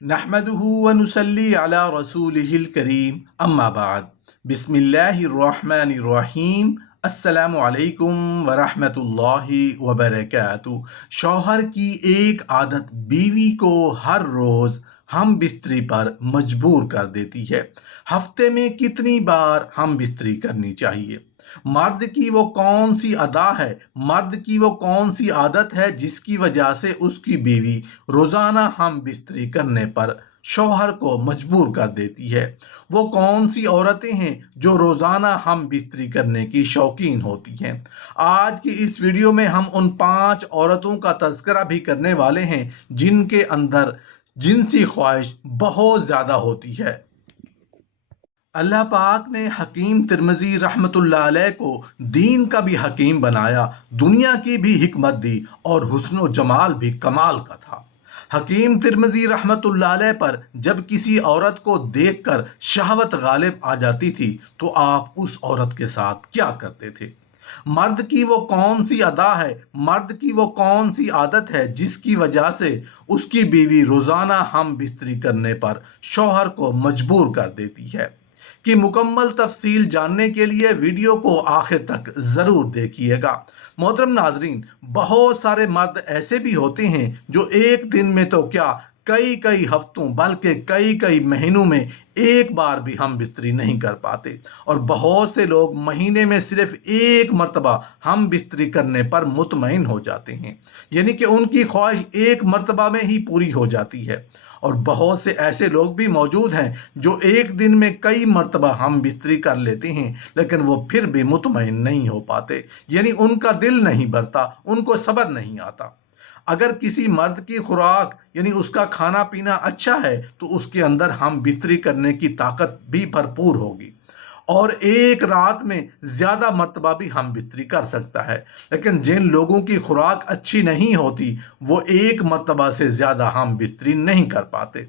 नहमदुहु व नुसल्ली अला रसूलिहिल करीम अम्मा बाद बिस्मिल्लाहिर रहमानिर रहीम अस्सलामु अलैकुम व रहमतुल्लाहि व बरकातुहू। शौहर की एक आदत बीवी को हर रोज़ हम बिस्तरी पर मजबूर कर देती है। हफ्ते में कितनी बार हम बिस्तरी करनी चाहिए? मर्द की वो कौन सी अदा है, मर्द की वो कौन सी आदत है जिसकी वजह से उसकी बीवी रोज़ाना हम बिस्तरी करने पर शौहर को मजबूर कर देती है? वो कौन सी औरतें हैं जो रोज़ाना हम बिस्तरी करने की शौकीन होती हैं? आज की इस वीडियो में हम उन 5 औरतों का तज़किरा भी करने वाले हैं जिनके अंदर जिनसी ख्वाहिश बहुत ज़्यादा होती है। अल्लाह पाक ने हकीम तिरमिज़ी रहमतुल्लाह अलैह को दीन का भी हकीम बनाया, दुनिया की भी हिकमत दी और हुस्न जमाल भी कमाल का था। हकीम तिरमिज़ी रहमतुल्लाह अलैह पर जब किसी औरत को देखकर शहवत गालिब आ जाती थी तो आप उस औरत के साथ क्या करते थे? मर्द की वो कौन सी अदा है, मर्द की वो कौन सी आदत है जिसकी वजह से उसकी बीवी रोज़ाना हम बिस्तरी करने पर शौहर को मजबूर कर देती है? कि मुकम्मल तफसील जानने के लिए वीडियो को आखिर तक ज़रूर देखिएगा। मोहतरम नाजरीन, बहुत सारे मर्द ऐसे भी होते हैं जो एक दिन में तो क्या कई कई हफ्तों बल्कि कई कई महीनों में एक बार भी हम बिस्तरी नहीं कर पाते, और बहुत से लोग महीने में सिर्फ एक मर्तबा हम बिस्तरी करने पर मुतमईन हो जाते हैं, यानी कि उनकी ख्वाहिश एक मर्तबा में ही पूरी हो जाती है। और बहुत से ऐसे लोग भी मौजूद हैं जो एक दिन में कई मर्तबा हम बिस्तरी कर लेते हैं लेकिन वो फिर भी मुतमईन नहीं हो पाते, यानी उनका दिल नहीं भरता, उनको सब्र नहीं आता। अगर किसी मर्द की खुराक यानी उसका खाना पीना अच्छा है तो उसके अंदर हम बिस्तरी करने की ताकत भी भरपूर होगी और एक रात में ज़्यादा मर्तबा भी हम बिस्तरी कर सकता है। लेकिन जिन लोगों की खुराक अच्छी नहीं होती वो एक मर्तबा से ज़्यादा हम बिस्तरी नहीं कर पाते।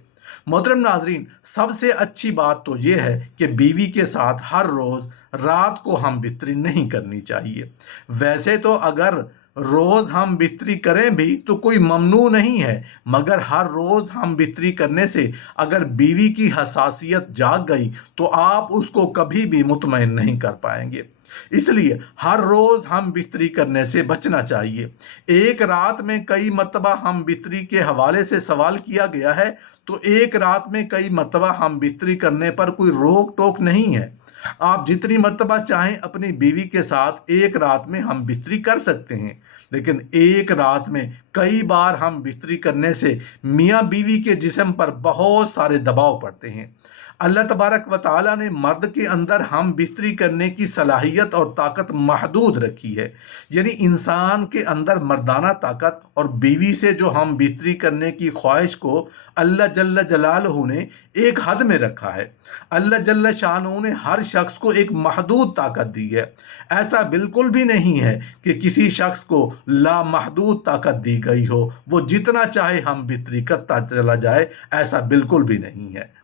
मोहतरम नाजरीन, सबसे अच्छी बात तो ये है कि बीवी के साथ हर रोज़ रात को हम बिस्तरी नहीं करनी चाहिए। वैसे तो अगर रोज़ हम बिस्तरी करें भी तो कोई ममनू नहीं है, मगर हर रोज़ हम बिस्तरी करने से अगर बीवी की हसासियत जाग गई तो आप उसको कभी भी मुतमईन नहीं कर पाएंगे। इसलिए हर रोज़ हम बिस्तरी करने से बचना चाहिए। एक रात में कई मर्तबा हम बिस्तरी के हवाले से सवाल किया गया है, तो एक रात में कई मर्तबा हम बिस्तरी करने पर कोई रोक टोक नहीं है। आप जितनी मर्तबा चाहें अपनी बीवी के साथ एक रात में हम बिस्तरी कर सकते हैं, लेकिन एक रात में कई बार हम बिस्तरी करने से मियाँ बीवी के जिस्म पर बहुत सारे दबाव पड़ते हैं। अल्लाह तबारक व ताला ने मर्द के अंदर हम बिस्तरी करने की सलाहियत और ताकत महदूद रखी है, यानी इंसान के अंदर मर्दाना ताकत और बीवी से जो हम बिस्तरी करने की ख्वाहिश को अल्लाह जल्ल जलालहू ने एक हद में रखा है। अल्लाह जल्ल शानहू ने हर शख्स को एक महदूद ताकत दी है। ऐसा बिल्कुल भी नहीं है कि किसी शख्स को लामहदूद ताकत दी गई हो, वो जितना चाहे हम बिस्तरी करता चला जाए, ऐसा बिल्कुल भी नहीं है।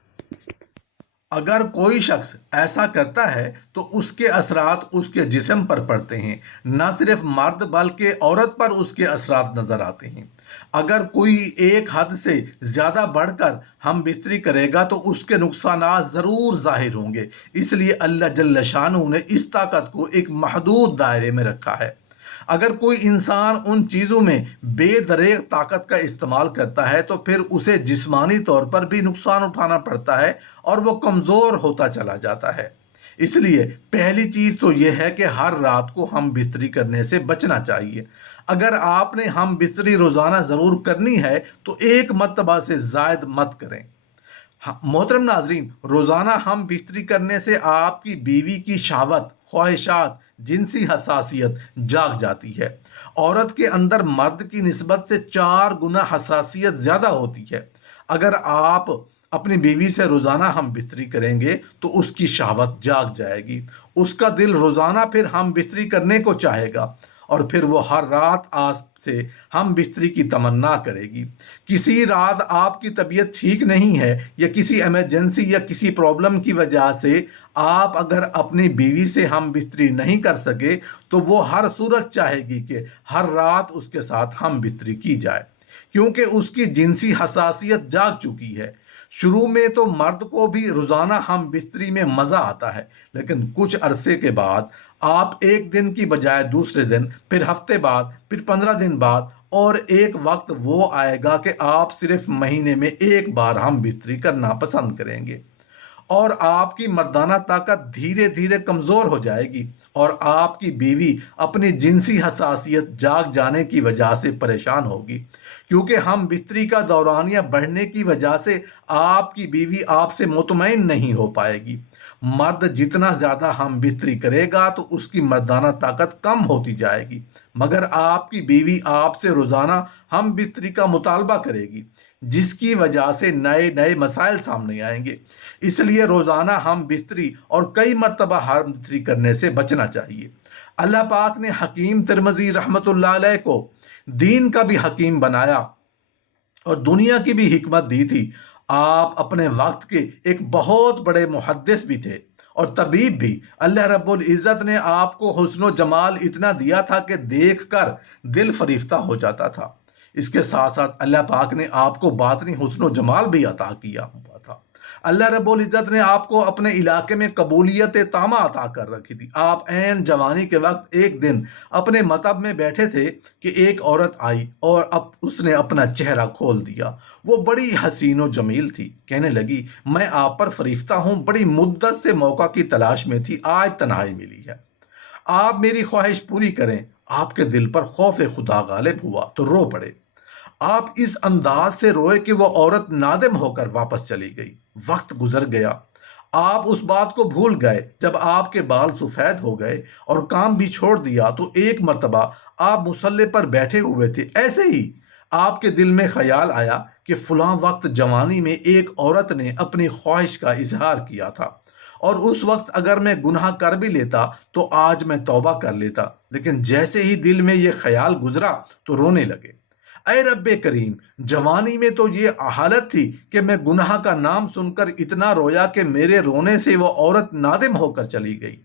अगर कोई शख्स ऐसा करता है तो उसके असरात उसके जिस्म पर पड़ते हैं, न सिर्फ मर्द बल्कि औरत पर उसके असरात नज़र आते हैं। अगर कोई एक हद से ज़्यादा बढ़कर हम बिस्तरी करेगा तो उसके नुकसानात ज़रूर ज़ाहिर होंगे। इसलिए अल्लाह जल्ल शानहू ने इस ताकत को एक महदूद दायरे में रखा है। अगर कोई इंसान उन चीज़ों में बेदरेग ताकत का इस्तेमाल करता है तो फिर उसे जिस्मानी तौर पर भी नुकसान उठाना पड़ता है और वो कमज़ोर होता चला जाता है। इसलिए पहली चीज़ तो यह है कि हर रात को हम बिस्तरी करने से बचना चाहिए। अगर आपने हम बिस्तरी रोज़ाना ज़रूर करनी है तो एक मर्तबा से ज़ायद मत करें। हाँ, मोहतरम नाजरीन, रोज़ाना हम बिस्तरी करने से आपकी बीवी की शहावत, ख्वाहिशात, जिनसी हसासियत जाग जाती है। औरत के अंदर मर्द की निस्बत से 4 गुना हसासियत ज़्यादा होती है। अगर आप अपनी बीवी से रोज़ाना हम बिस्तरी करेंगे तो उसकी शहावत जाग जाएगी, उसका दिल रोज़ाना फिर हम बिस्तरी करने को चाहेगा और फिर वो हर रात आज से हम बिस्तरी की तमन्ना करेगी। किसी रात आपकी तबीयत ठीक नहीं है या किसी इमरजेंसी या किसी प्रॉब्लम की वजह से आप अगर अपनी बीवी से हम बिस्तरी नहीं कर सके तो वो हर सूरत चाहेगी कि हर रात उसके साथ हम बिस्तरी की जाए। کیونکہ اس کی جنسی حساسیت جاگ چکی ہے۔ شروع میں تو مرد کو بھی روزانہ ہم بستری میں مزہ آتا ہے، لیکن کچھ عرصے کے بعد آپ ایک دن کی بجائے دوسرے دن، پھر ہفتے بعد، پھر 15 دن بعد، اور ایک وقت وہ آئے گا کہ آپ صرف مہینے میں ایک بار ہم بستری کرنا پسند کریں گے، اور آپ کی مردانہ طاقت دھیرے دھیرے کمزور ہو جائے گی، اور آپ کی بیوی اپنی جنسی حساسیت جاگ جانے کی وجہ سے پریشان ہوگی، کیونکہ ہم بستری کا دورانیہ بڑھنے کی وجہ سے آپ کی بیوی آپ سے مطمئن نہیں ہو پائے گی۔ مرد جتنا زیادہ ہم بستری کرے گا تو اس کی مردانہ طاقت کم ہوتی جائے گی، مگر آپ کی بیوی آپ سے روزانہ ہم بستری کا مطالبہ کرے گی، جس کی وجہ سے نئے نئے مسائل سامنے آئیں گے۔ اس لیے روزانہ ہم بستری اور کئی مرتبہ ہم بستری کرنے سے بچنا چاہیے۔ اللہ پاک نے حکیم ترمذی رحمۃ اللہ علیہ کو دین کا بھی حکیم بنایا اور دنیا کی بھی حکمت دی تھی۔ آپ اپنے وقت کے ایک بہت بڑے محدث بھی تھے اور طبیب بھی۔ اللہ رب العزت نے آپ کو حسن و جمال اتنا دیا تھا کہ دیکھ کر دل فریفتہ ہو جاتا تھا۔ اس کے ساتھ ساتھ اللہ پاک نے آپ کو باطنی حسن و جمال بھی عطا کیا ہوا تھا۔ اللہ رب العزت نے آپ کو اپنے علاقے میں قبولیت تامہ عطا کر رکھی تھی۔ آپ عین جوانی کے وقت ایک دن اپنے مطب میں بیٹھے تھے کہ ایک عورت آئی اور اب اس نے اپنا چہرہ کھول دیا۔ وہ بڑی حسین و جمیل تھی۔ کہنے لگی، میں آپ پر فریفتہ ہوں، بڑی مدت سے موقع کی تلاش میں تھی، آج تنہائی ملی ہے، آپ میری خواہش پوری کریں۔ آپ کے دل پر خوف خدا غالب ہوا تو رو پڑے۔ آپ اس انداز سے روئے کہ وہ عورت نادم ہو کر واپس چلی گئی۔ وقت گزر گیا، آپ اس بات کو بھول گئے۔ جب آپ کے بال سفید ہو گئے اور کام بھی چھوڑ دیا تو ایک مرتبہ آپ مصلی پر بیٹھے ہوئے تھے، ایسے ہی آپ کے دل میں خیال آیا کہ فلاں وقت جوانی میں ایک عورت نے اپنی خواہش کا اظہار کیا تھا، اور اس وقت اگر میں گناہ کر بھی لیتا تو آج میں توبہ کر لیتا۔ لیکن جیسے ہی دل میں یہ خیال گزرا تو رونے لگے۔ اے رب کریم، جوانی میں تو یہ حالت تھی کہ میں گناہ کا نام سن کر اتنا رویا کہ میرے رونے سے وہ عورت نادم ہو کر چلی گئی۔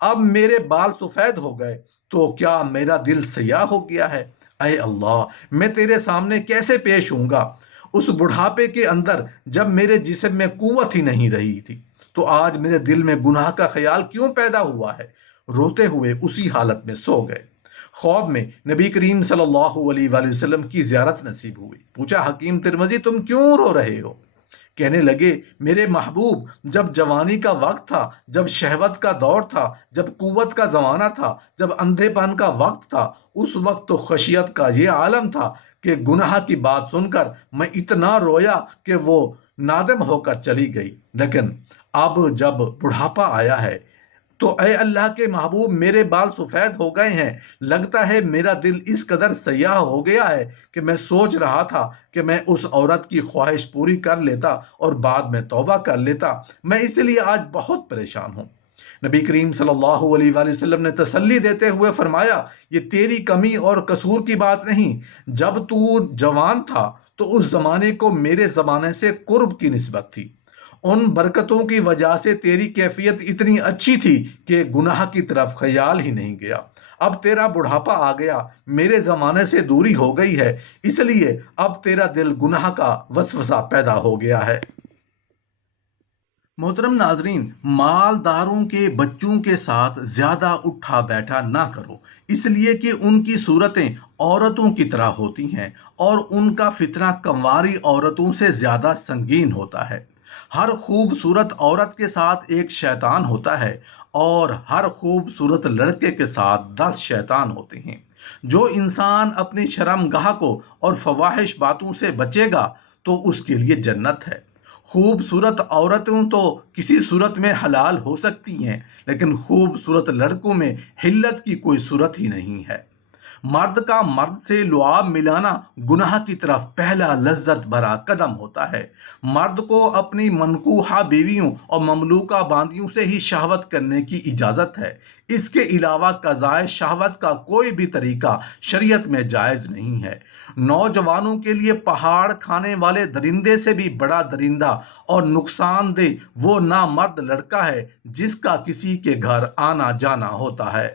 اب میرے بال سفید ہو گئے تو کیا میرا دل سیاہ ہو گیا ہے؟ اے اللہ، میں تیرے سامنے کیسے پیش ہوں گا؟ اس بڑھاپے کے اندر جب میرے جسم میں قوت ہی نہیں رہی تھی تو آج میرے دل میں گناہ کا خیال کیوں پیدا ہوا ہے؟ روتے ہوئے اسی حالت میں سو گئے۔ خواب میں نبی کریم صلی اللہ علیہ وآلہ وسلم کی زیارت نصیب ہوئی۔ پوچھا، حکیم ترمذی تم کیوں رو رہے ہو؟ کہنے لگے، میرے محبوب، جب جوانی کا وقت تھا، جب شہوت کا دور تھا، جب قوت کا زمانہ تھا، جب اندھے پن کا وقت تھا، اس وقت تو خشیت کا یہ عالم تھا کہ گناہ کی بات سن کر میں اتنا رویا کہ وہ نادم ہو کر چلی گئی۔ لیکن اب جب بڑھاپا آیا ہے تو اے اللہ کے محبوب، میرے بال سفید ہو گئے ہیں، لگتا ہے میرا دل اس قدر سیاہ ہو گیا ہے کہ میں سوچ رہا تھا کہ میں اس عورت کی خواہش پوری کر لیتا اور بعد میں توبہ کر لیتا، میں اس لیے آج بہت پریشان ہوں۔ نبی کریم صلی اللہ علیہ وآلہ وسلم نے تسلی دیتے ہوئے فرمایا، یہ تیری کمی اور قصور کی بات نہیں، جب تو جوان تھا تو اس زمانے کو میرے زمانے سے قرب کی نسبت تھی، ان برکتوں کی وجہ سے تیری کیفیت اتنی اچھی تھی کہ گناہ کی طرف خیال ہی نہیں گیا۔ اب تیرا بڑھاپا آ گیا، میرے زمانے سے دوری ہو گئی ہے، اس لیے اب تیرا دل گناہ کا وسوسہ پیدا ہو گیا ہے۔ محترم ناظرین، مالداروں کے بچوں کے ساتھ زیادہ اٹھا بیٹھا نہ کرو، اس لیے کہ ان کی صورتیں عورتوں کی طرح ہوتی ہیں اور ان کا فتنہ کنواری عورتوں سے زیادہ سنگین ہوتا ہے۔ ہر خوبصورت عورت کے ساتھ ایک شیطان ہوتا ہے اور ہر خوبصورت لڑکے کے ساتھ 10 شیطان ہوتے ہیں۔ جو انسان اپنی شرم گاہ کو اور فواحش باتوں سے بچے گا تو اس کے لیے جنت ہے۔ خوبصورت عورتیں تو کسی صورت میں حلال ہو سکتی ہیں، لیکن خوبصورت لڑکوں میں حلت کی کوئی صورت ہی نہیں ہے۔ مرد کا مرد سے لعاب ملانا گناہ کی طرف پہلا لذت بھرا قدم ہوتا ہے۔ مرد کو اپنی منکوحہ بیویوں اور مملوکہ باندیوں سے ہی شہوت کرنے کی اجازت ہے۔ اس کے علاوہ قضائے شہوت کا کوئی بھی طریقہ شریعت میں جائز نہیں ہے۔ نوجوانوں کے لیے پہاڑ کھانے والے درندے سے بھی بڑا درندہ اور نقصان دہ وہ نامرد لڑکا ہے جس کا کسی کے گھر آنا جانا ہوتا ہے۔